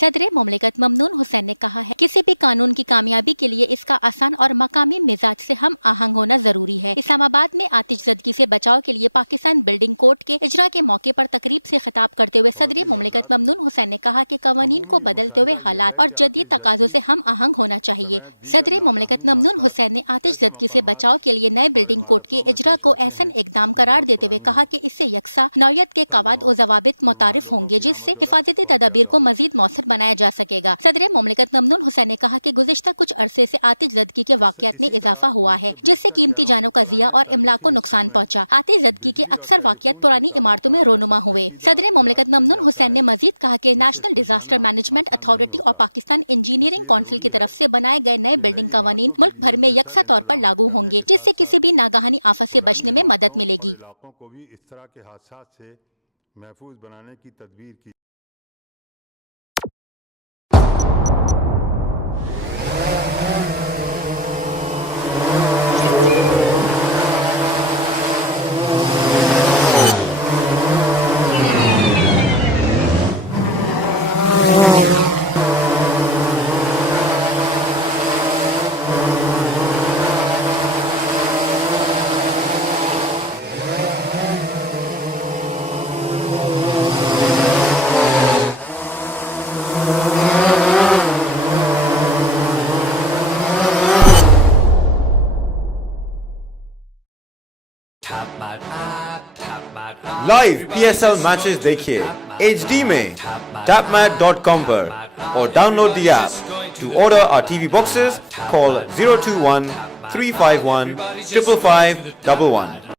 सदर ममलिकत ममनून हुसैन ने कहा है, किसी भी कानून की कामयाबी के लिए इसका आसान और मकामी मिजाज से हम आहंग होना ज़रूरी है। इस्लामाबाद में आतिशजदगी से बचाव के लिए पाकिस्तान बिल्डिंग कोड के इजरा के मौके पर तकरीब से खिताब करते हुए सदर ममलिकत ममनून हुसैन ने कहा कि कवानीन को बदलते हुए हालात और जदीद तकाजों से हम आहंग होना चाहिए। सदर ममलिकत ममनून हुसैन ने आतिशजदगी से बचाव के लिए नए बिल्डिंग कोड के इजरा को ऐसा इकदाम करार देते हुए कहा कि इससे यकसा नौयत के कवाद और जवाबित मुतारफ होंगे, जिससे हिफाजती तदाबीर को मजीद मौसर बनाया जा सकेगा। सदर ममलिकत ममनून हुसैन ने कहा की गुजशत कुछ अरसे से आतिशजदगी के वाकयात में इजाफा हुआ है, जिससे कीमती जानों का जिया और इमला को नुकसान पहुँचा। आतिशजदगी के अक्सर वाकयात पुरानी इमारतों में रोनुमा हुए। सदर ममलिकत ममनून हुसैन ने मजीद कहा की नेशनल डिजास्टर मैनेजमेंट अथॉरिटी और पाकिस्तान इंजीनियरिंग काउंसिल की तरफ़ ऐसी बनाए गए नए बिल्डिंग कवानीन मुल्क भर में यकसा तौर पर लागू होंगे, जिससे किसी भी नागहानी आफत ऐसी बचने में मदद मिलेगी। को भी इस तरह के हादसा से महफूज बनाने की तदबीर की लाइव पीएसएल मैचेस देखिए एचडी में tapmat.com पर और download the app to order our TV boxes call 021 351 555 11